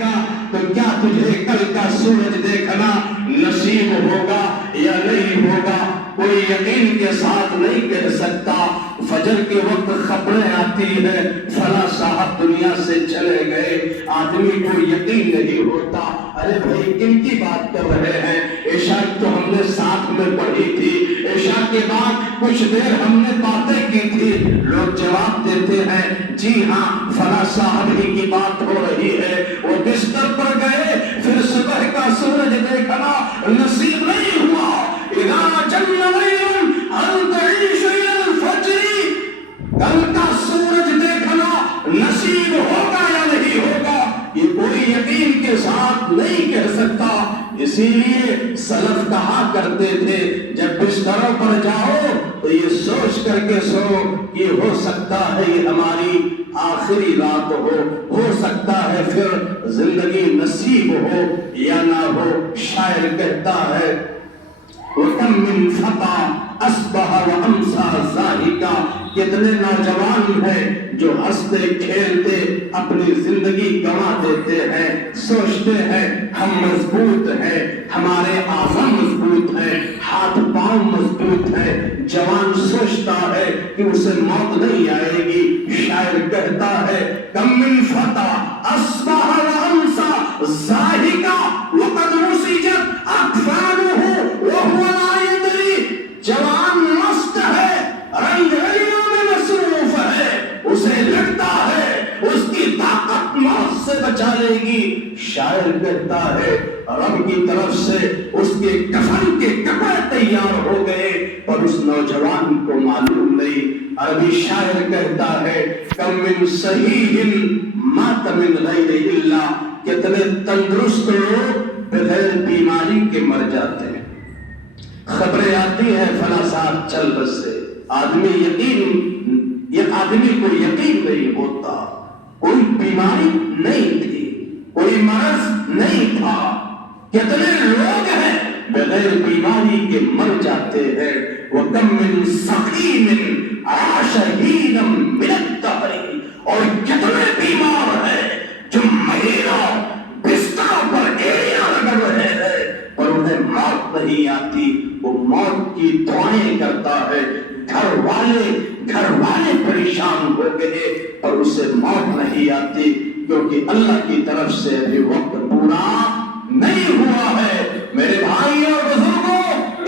گا تو کیا تجھے کل کا سورج دیکھنا نصیب ہوگا یا نہیں ہوگا؟ کوئی یقین کے ساتھ نہیں کہہ سکتا۔ فجر کے وقت خبریں آتی ہیں فلاں صاحب دنیا سے چلے گئے، آدمی کو یقین نہیں ہوتا۔ ارے بھائی کن کی بات کر رہے ہیں؟ عشاء تو ہم نے ساتھ میں پڑھی تھی، عشاء کے بعد کچھ دیر ہم نے باتیں کی تھی۔ لوگ جواب دیتے ہیں جی ہاں فلاں صاحب ہی کی بات ہو رہی ہے، وہ بستر پر گئے پھر صبح کا سورج دیکھنا نصیب نہیں ہوا۔ اذا جن لیل هل تعيش الى الفجر، کل کا سورج دیکھنا نصیب ہوگا یا نہیں ہوگا یہ کوئی یقین کے ساتھ نہیں کہہ سکتا۔ اسی لیے سلف کہا کرتے تھے جب بستروں پر جاؤ تو یہ سوچ کر کے سو کہ ہو سکتا ہے یہ ہماری آخری رات ہو سکتا ہے پھر زندگی نصیب ہو یا نہ ہو۔ شاعر کہتا ہے وَكَمْ مِنْ فَتَى أَصْبَحَ وَأَمْسَى زَاهِقًا، کتنے نوجوان ہیں جو ہنستے کھیلتے اپنی زندگی گنوا دیتے ہیں، سوچتے ہیں ہم مضبوط ہیں، ہمارے اعضاء مضبوط ہیں، ہاتھ پاؤں مضبوط ہیں۔ جوان سوچتا ہے کہ اسے موت نہیں آئے گی۔ شاعر کہتا ہے کم من فتى اصبح وامسى زاهقا وقد نسجت اكفانه وهو لا يدري، جوان مست ہے، رنگ رلیوں میں مصروف ہے، اسے لگتا ہے اس کی طاقت موت سے بچا لے گی۔ شاعر کہتا ہے رب کی طرف سے اس کے کفن کے کپڑے تیار ہو گئے پر اس نوجوان کو معلوم نہیں۔ عربی شاعر کہتا ہے کم من صحیح مات من غیر الا، کتنے تندرست لوگ بغیر بیماری کے مر جاتے ہیں۔ خبریں آتی ہیں فلاں صاحب چل بسے، آدمی کو یقین نہیں ہوتا، کوئی بیماری نہیں تھی، کوئی مرض نہیں تھا۔ کتنے لوگ ہیں بغیر بیماری کے مر جاتے ہیں۔ وَكَمْ مِنْ سَقِيمٍ عَاشَ حِينًا مِنَ الدَّهْرِ، اور کتنے بیمار ہیں جو مہینہ بستر پر ایڑیاں رگڑ رہے ہیں پر انہیں موت نہیں آتی، وہ موت کی دعائیں کرتا ہے۔ گھر والے پریشان ہو گئے پر اسے موت نہیں آتی کیونکہ اللہ کی طرف سے ابھی وقت پورا نہیں ہوا ہے۔ میرے بھائی اور بزرگوں،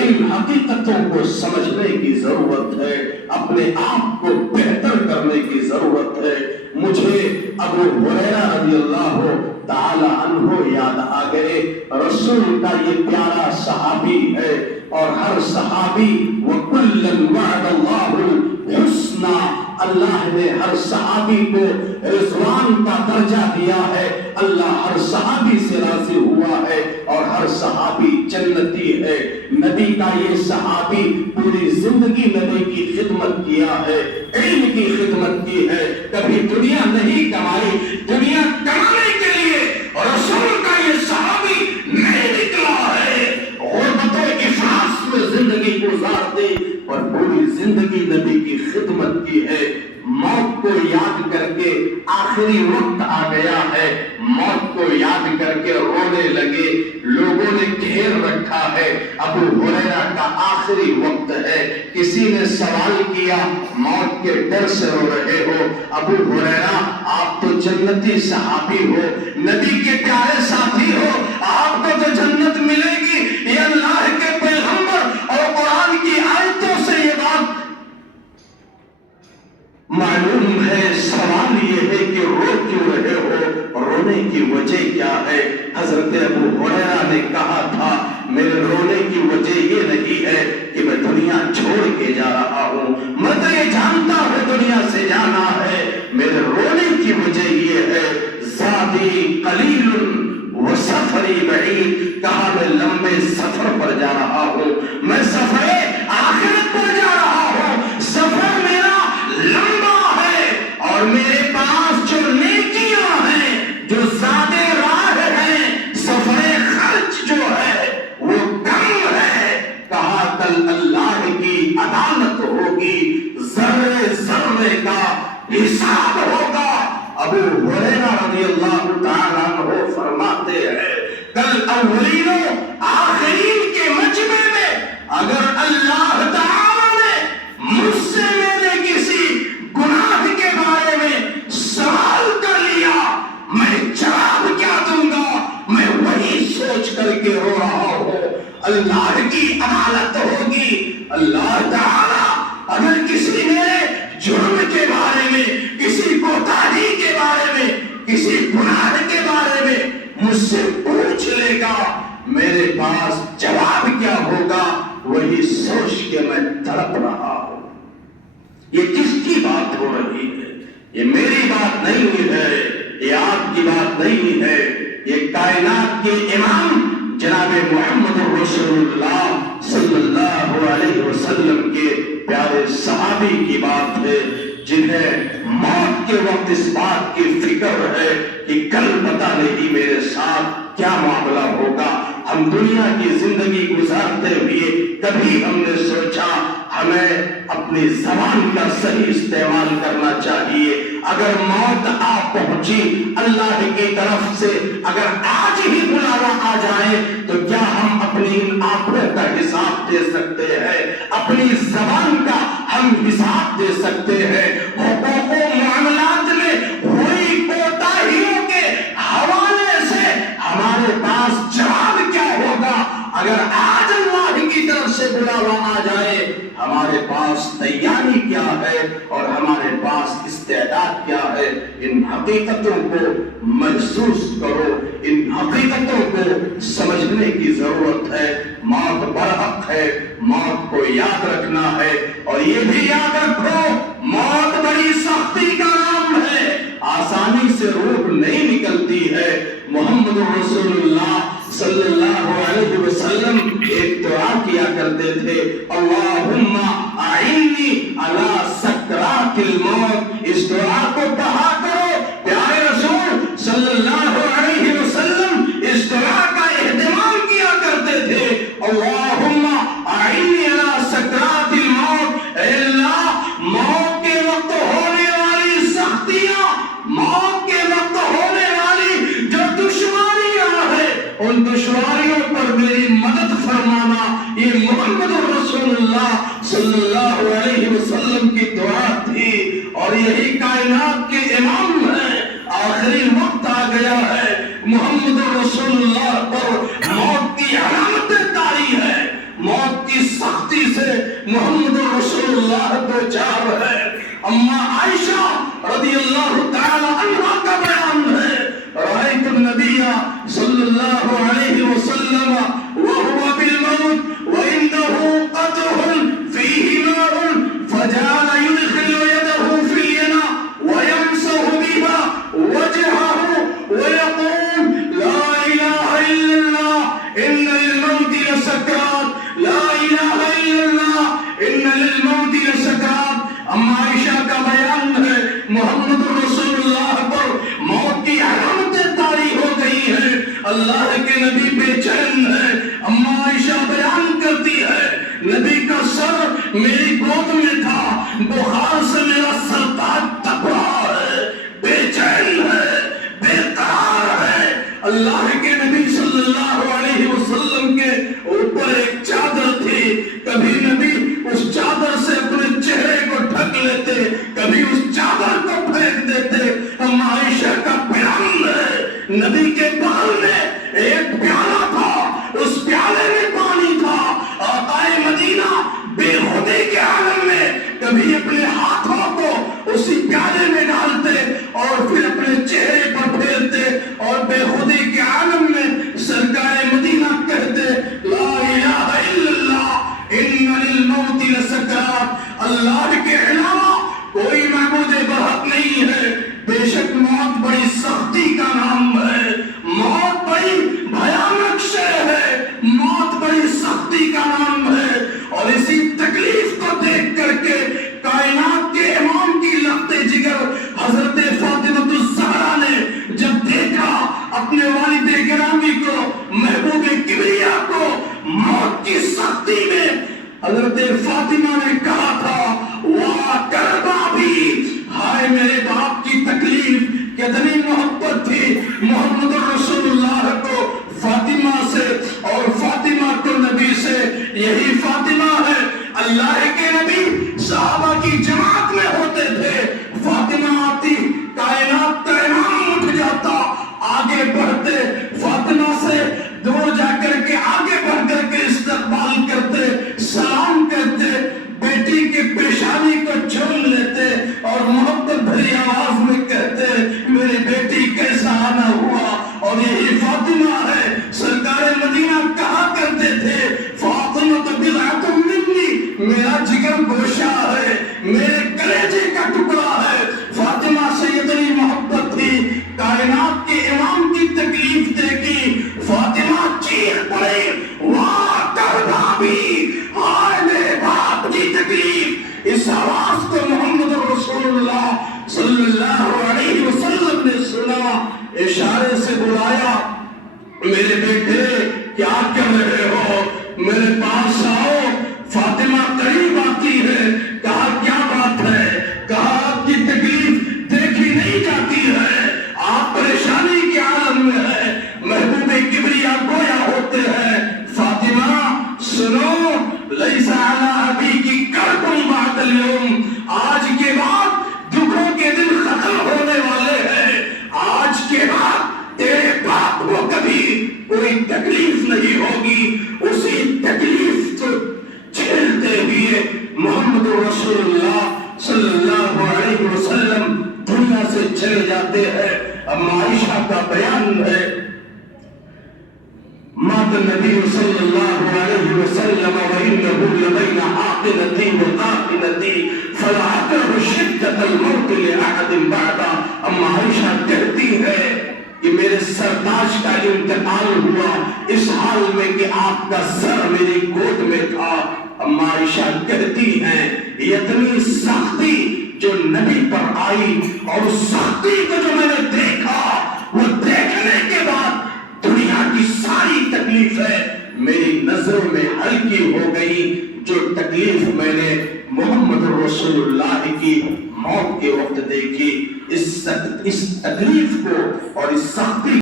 ان حقیقتوں کو سمجھنے کی ضرورت ہے، اپنے آپ کو بہتر کرنے کی ضرورت ہے۔ مجھے ابو ہریرہ رضی اللہ تعالی عنہ یاد آ گئے۔ رسول کا یہ پیارا صحابی ہے اور ہر صحابی وَكُلًّا وَعَدَ اللَّهُ الْحُسْنَى، اللہ نے ہر صحابی کو رضوان کا درجہ دیا ہے، اللہ ہر صحابی سے راضی ہوا ہے اور ہر صحابی جنتی ہے۔ نبی کا یہ صحابی پوری زندگی نبی کی خدمت کیا ہے، علم کی خدمت کی ہے، کبھی دنیا نہیں کمائی، دنیا کمانے کے لیے رسول کا یہ صحابی نہیں نکلا ہے، غربت و افلاس میں زندگی گزار دی اور پوری زندگی نبی کی خدمت کی ہے۔ موت کو یاد کر کے آخری وقت آ گیا ہے، موت کو یاد کر کے رونے لگے، لوگوں نے گھیر رکھا ہے۔ ابو ہریرہ کا آخری وقت ہے، کسی نے سوال کیا موت کے ڈر سے رو رہے ہو؟ ابو ہریرہ آپ تو جنتی صحابی ہو، نبی کے پیارے ساتھی ہو، آپ کو تو جنت ملے گی، یہ اللہ کے پیغمبر اور قرآن کی آیتوں سے یہ بات معلوم ہے۔ سوال یہ ہے کہ رو کیوں رہے ہو، رونے کی وجہ کیا ہے؟ حضرت ابو ہریرہ نے کہا تھا میرے رونے کی وجہ یہ نہیں ہے کہ میں دنیا چھوڑ کے جا رہا ہوں، میں تو یہ جانتا ہوں دنیا سے جانا ہے، میرے رونے کی وجہ یہ ہے زادی قلیل وسفری بعید، کہا میں لمبے سفر پر جا رہا ہوں، میں سفر آخرت پر جا رہا ہوں، سفر میرا لمبا ہے اور میرے پاس جو نیکیاں ہیں، جو زیادہ راہ ہیں، سفر خرچ جو ہے وہ کم ہے۔ کہا کل اللہ کی عدالت ہوگی، ذرے ذرے کا حساب ہوگا۔ ابو ہریرہ رضی اللہ تعالیٰ عنہ الاولین آخرین کے مجمع میں اگر اللہ تعالی نے مجھ سے میرے کسی گناہ کے بارے میں سوال کر لیا، میں جواب کیا دوں گا؟ میں وہی سوچ کر کے رو رہا ہوں۔ اللہ کی عدالت ہوگی۔ اللہ تعالی اگر کسی میرے جرم کے بارے میں، کسی کوتاہی کے بارے میں، کسی گناہ کے بارے میں مجھ سے پوچھ لے گا، میرے پاس جواب کیا ہوگا؟ وہی سوچ کے میں تڑپ رہا ہوں۔ یہ کس کی بات ہو رہی ہے؟ یہ میری بات نہیں ہے، یہ آپ کی بات نہیں ہے، یہ کائنات کے امام جناب محمد رسول اللہ صلی اللہ علیہ وسلم کے پیارے صحابی کی بات ہے، جنہیں موت کے وقت اس بات کی فکر ہے کہ کل پتہ نہیں میرے ساتھ کیا معاملہ ہوگا۔ ہم دنیا کی زندگی گزارتے ہوئے کبھی ہم نے سوچا ہمیں اپنی زبان کا صحیح استعمال کرنا چاہیے۔ اگر موت آ پہنچی اللہ کی طرف سے، اگر آج ہی بلاوا آ جائے تو کیا ہم اپنی ان آنکھوں کا حساب دے سکتے ہیں؟ اپنی زبان کا ہم حساب دے سکتے ہیں؟ حقوق و معاملات میں ہوئی کوتاہیوں کے حوالے سے ہمارے پاس جواب کیا ہوگا؟ اگر آج اللہ کی طرف سے بلاوا آ جائے ہمارے پاس تیاری کیا ہے اور ہمارے پاس استعداد کیا ہے؟ ان حقیقتوں کو محسوس کرو، ان حقیقتوں کو سمجھنے کی ضرورت ہے۔ موت برحق ہے، موت کو یاد رکھنا ہے، اور یہ بھی یاد رکھو موت بڑی سختی کا نام ہے، آسانی سے روح نہیں نکلتی ہے۔ محمد رسول اللہ صلی اللہ علیہ وسلم ایک دعا کیا کرتے تھے، اللہم اعنی علی سکرات الموت۔ اس دعا کو پڑھا کرو، پیارے رسول صلی اللہ علیہ وسلم اس دعا کا اہتمام کیا کرتے تھے، اللہم اعنی علی سکرات الموت۔ اے اللہ، موت کے وقت ہونے والی سختیاں، موت کے وقت ہونے والی جو دشواریاں ہیں، ان دشواریوں پر میری مدد فرمانا۔ یہ محمد رسول اللہ صلی اللہ علیہ وسلم کی دعا تھی، اور یہی کائنات کے امام ہیں۔ آخری وقت آ گیا ہے، محمد رسول اللہ پر موت کی علامتیں طاری ہے، موت کی سختی سے محمد رسول اللہ دو چار ہے۔ اما عائشہ رضی اللہ تعالی عنہ کا بیان ہے، رأیت النبی صلی اللہ علیہ وسلم وهو بالموت وعنده قدح فيه نار فجعل يدخل يده في الينا ويمسح بها وجهه ويقول لا إله إلا الله إن للموت لسكرات، لا إله إلا الله إن للموت لسكرات۔ اما عائشہ کا بیان ہے، محمد رسول اللہ پر موت کی علامتیں طاری ہو گئی ہیں، اللہ کے نبی بے چین ہے۔ اما عائشہ بیان کرتی ہے، نبی کا سر میری گود میں تھا، بخار سے میرا سر تپ رہا ہے، بے چین ہے، بے قرار ہے۔ اللہ کے نبی صلی اللہ علیہ وسلم کے اوپر ایک چادر تھی، کبھی نبی اس چادر سے اپنے چہرے کو ڈھک لیتے، کبھی اس چادر کو پھینک دیتے۔ اما عائشہ کا بیان ہے، نبی کے بغل میں ایک پیالہ تھا، اس پیالے میں پانی تھا، آقا مدینہ بے خودی کے عالم میں کبھی اپنے ہاتھوں کو اسی پیالے میں ڈالتے اور پھر اپنے چہرے پر پھیرتے، اور بے خودی کے عالم میں سرکار مدینہ کہتے، لا الہ الا اللہ ان للموت لسکرات۔ اللہ کے علاوہ کوئی معبود برحق نہیں ہے، بے شک موت بڑی سختی کا نام ہے، موت بڑی بھیانک شے ہے، موت بڑی سختی کا نام ہے۔ اور اسی تکلیف کو دیکھ کر کے کائنات کے امام کی لخت جگر حضرت فاطمہ الزہرا نے جب دیکھا اپنے والد گرامی کو، محبوب کبریا کو موت کی سختی میں، حضرت فاطمہ نے کہا تھا، واہ کربا بھی، ہائے میرے باپ کی تکلیف، کتنی محبت تھی محمد رسول اللہ کو۔ فاطمہ فاطمہ سے اور فاطمہ تو نبی سے. یہی فاطمہ ہے اللہ کے نبی صحابہ کی جماعت میں ہوتے تھے. فاطمہ آتی کائنات کا امام اٹھ جاتا, آگے بڑھتے فاطمہ سے دور جا کر کے آگے بڑھ کر کے استقبال کرتے, سلام کرتے, بیٹی کی پیشانی کو چوم لیتے اور محبت بھری آواز میں کہتے میری بیٹی کیسا آنا ہوا. اور یہی فاطمہ ہے سرکار مدینہ کہا کرتے تھے فاطمہ تو بضعۃ منی, میرا جگر گوشہ ہے, میرے کلیجے کا ٹکڑا ہے. فاطمہ سے اتنی محبت تھی, کائنات کے امام کی تکلیف دیکھی فاطمہ چیخ پڑے واہ کر بھابی, ہائے میرے باپ کی تکلیف. اس آواز کو محمد رسول اللہ صلی اللہ علیہ وسلم نے سنا, اشارے سے بلایا میرے بیٹے کیا کر رہے ہو, میرے پاس آؤ. فاطمہ قریب آتی ہے, کہا کیا بات ہے, کہا آپ کی تکلیف دیکھی نہیں جاتی ہے, آپ پریشانی کے عالم میں ہے, محبوب کبریا گویا ہوتے ہیں. فاطمہ سنو لیس علی ابی کی کربن بعد اليوم, آج کے بعد دکھوں کے دن ختم ہونے والے ہیں. آج کے بعد تیرے باپ کو کبھی کوئی تکلیف نہیں ہوگی. اسی تکلیف کو جھیلتے ہوئے محمد رسول اللہ صلی اللہ علیہ وسلم دنیا سے چلے جاتے ہیں. اب عائشہ کا بیان ہے مات النبی صلی اللہ علیہ وسلم وإنه لبين عاقلتي وقاقلتي فلا أكره شدة الموت لأحد بعدا. اما عائشہ کہتی ہے کہ میرے سرتاج کا انتقال ہوا اس حال میں کہ آپ کا سر میری گود میں تھا. اما عائشہ کہتی ہیں اتنی سختی جو نبی پر آئی اور اس سختی کو جو میں نے دیکھا, وہ دیکھنے کے بعد دنیا کی ساری تکلیفیں میری نظروں میں ہلکی ہو گئی. جو تکلیف میں نے محمد رسول اللہ کی موت کے وقت دیکھی, اس تکلیف کو اور اس سختی